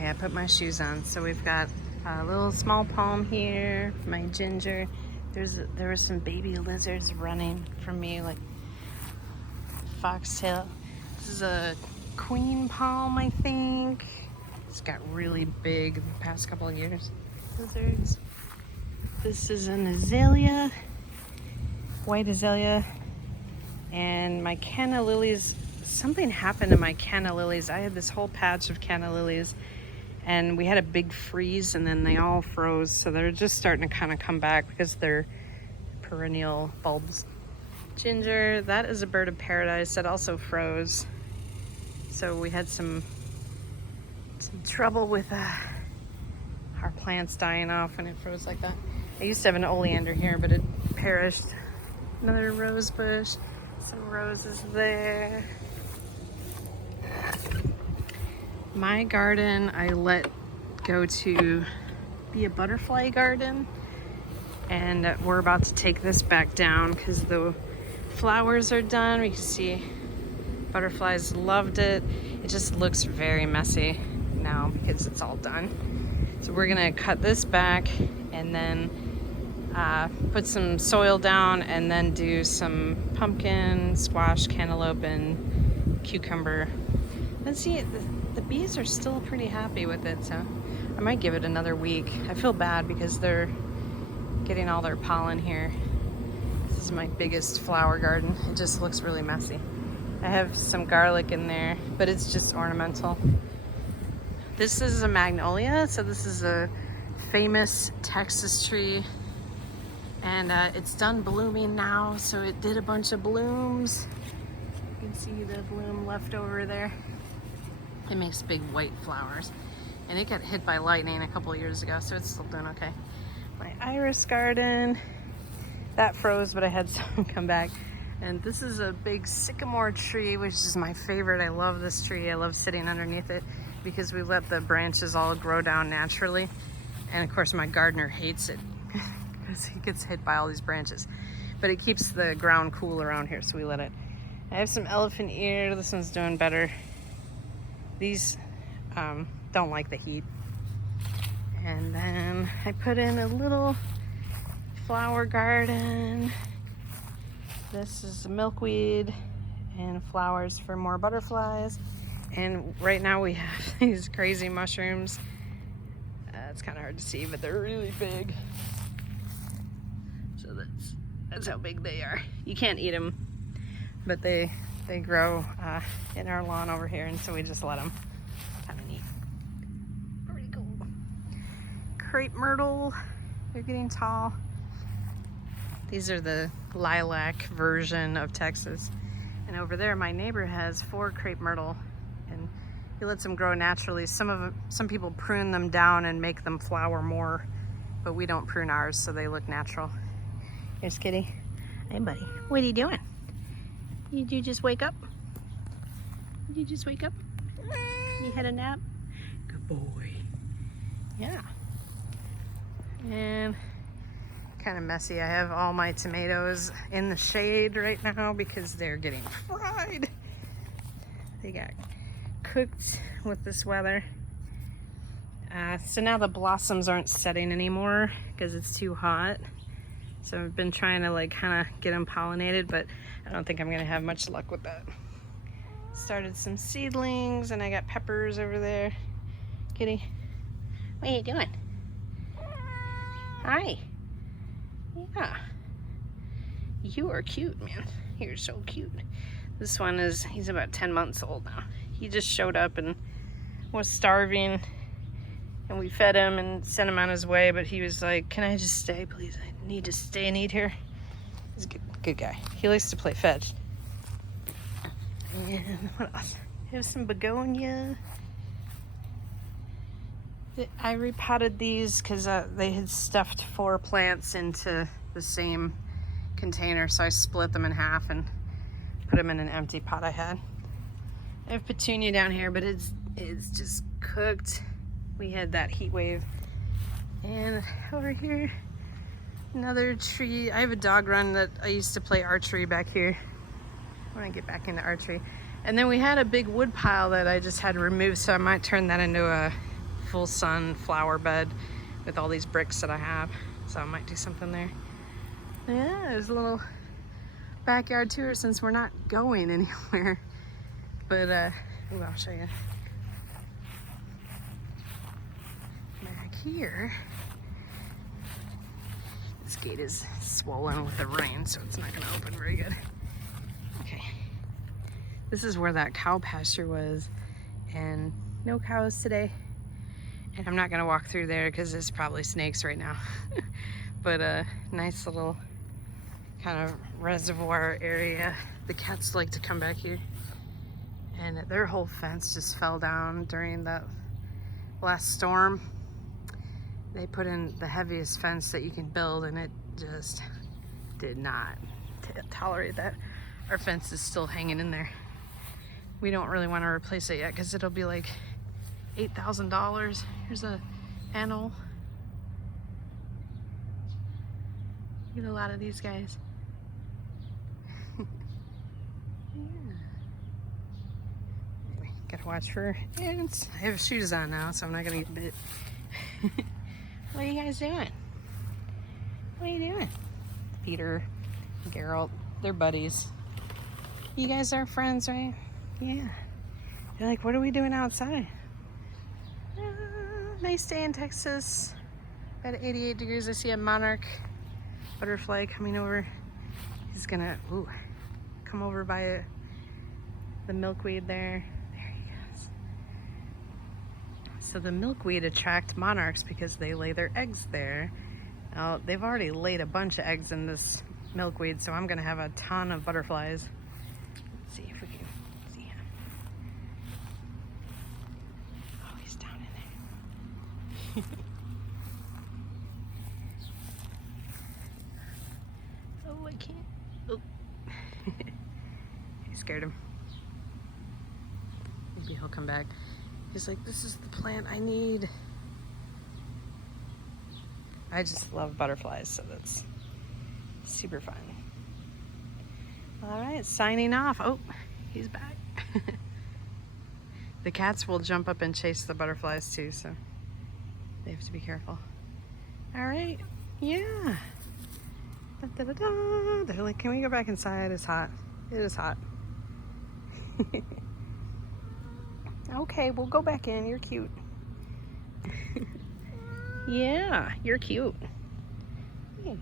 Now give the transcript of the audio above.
Okay, I put my shoes on. So we've got a little small palm here, my ginger. There were some baby lizards running from me, like foxtail. This is a queen palm, I think. It's got really big the past couple of years. Lizards. This is an azalea, white azalea, and my canna lilies. Something happened to my canna lilies. I had this whole patch of canna lilies, and we had a big freeze, and then they all froze. So they're just starting to kind of come back because they're perennial bulbs. Ginger, that is a bird of paradise that also froze. So we had some trouble with our plants dying off when it froze like that. I used to have an oleander here, but it perished. Another rose bush, some roses there. My garden I let go to be a butterfly garden, and we're about to take this back down because the flowers are done. We can see butterflies loved it. It just looks very messy now because it's all done. So we're gonna cut this back and then put some soil down and then do some pumpkin, squash, cantaloupe, and cucumber. Let's see, the bees are still pretty happy with it, so I might give it another week. I feel bad because they're getting all their pollen here. This is my biggest flower garden. It just looks really messy. I have some garlic in there, but it's just ornamental. This is a magnolia, so this is a famous Texas tree, and it's done blooming now, so it did a bunch of blooms. You can see the bloom left over there. It makes big white flowers, and it got hit by lightning a couple of years ago, so it's still doing okay. My iris garden, that froze, but I had some come back. And this is a big sycamore tree, which is my favorite. I love this tree. I love sitting underneath it because we let the branches all grow down naturally. And of course my gardener hates it because he gets hit by all these branches. But it keeps the ground cool around here, so we let it. I have some elephant ear. This one's doing better. These don't like the heat. And then I put in a little flower garden. This is milkweed and flowers for more butterflies. And right now we have these crazy mushrooms. It's kind of hard to see, but they're really big. So that's how big they are. You can't eat them, but they grow in our lawn over here, and so we just let them. Kind of neat. Pretty cool. Crepe myrtle. They're getting tall. These are the lilac version of Texas. And over there, my neighbor has 4 crepe myrtle, and he lets them grow naturally. Some people prune them down and make them flower more, but we don't prune ours, so they look natural. Here's Kitty. Hey, buddy. What are you doing? Did you just wake up? Did you just wake up? You had a nap? Good boy. Yeah. And kind of messy. I have all my tomatoes in the shade right now because they're getting fried. They got cooked with this weather. So now the blossoms aren't setting anymore because it's too hot. So I've been trying to like kind of get them pollinated, but I don't think I'm gonna have much luck with that. Started some seedlings, and I got peppers over there. Kitty, what are you doing? Hi. Yeah, you are cute, man. You're so cute. This one he's about 10 months old now. He just showed up and was starving, and we fed him and sent him on his way, but he was like, can I just stay, please? I need to stay and eat here. He's a good guy. He likes to play fetch. And what else? I have some begonia. I repotted these because they had stuffed 4 plants into the same container, so I split them in half and put them in an empty pot I had. I have petunia down here, but it's just cooked. We had that heat wave. And over here, another tree. I have a dog run that I used to play archery back here. I want to get back into archery. And then we had a big wood pile that I just had to remove, so I might turn that into a full sun flower bed with all these bricks that I have. So I might do something there. Yeah, there's a little backyard tour since we're not going anywhere. But ooh, I'll show you. Back here, this gate is swollen with the rain, so it's not gonna open very good. Okay. This is where that cow pasture was, and no cows today. And I'm not gonna walk through there because there's probably snakes right now. But a nice little kind of reservoir area. The cats like to come back here. And their whole fence just fell down during that last storm. They put in the heaviest fence that you can build, and it just did not tolerate that. Our fence is still hanging in there. We don't really want to replace it yet because it'll be like $8,000. Here's a animal. Get a lot of these guys. Yeah. Anyway, gotta watch for ants. I have shoes on now, so I'm not gonna get bit. What are you guys doing? What are you doing? Peter, Geralt, they're buddies. You guys are friends, right? Yeah. They're like, what are we doing outside? Nice day in Texas. At 88 degrees, I see a monarch butterfly coming over. He's gonna come over by the milkweed there. There he goes. So the milkweed attract monarchs because they lay their eggs there. Now, they've already laid a bunch of eggs in this milkweed, so I'm gonna have a ton of butterflies. Let's see if we can see him. Oh, he's down in there. Oh, I can't. Oh. I scared him. Maybe he'll come back. He's like, this is the plant I need. I just love butterflies, so that's super fun. All right, signing off. Oh, he's back. The cats will jump up and chase the butterflies too, so they have to be careful. All right, yeah. Da, da, da, da. They're like, can we go back inside? It's hot. It is hot. Okay, we'll go back in. You're cute. Yeah, you're cute. Hey.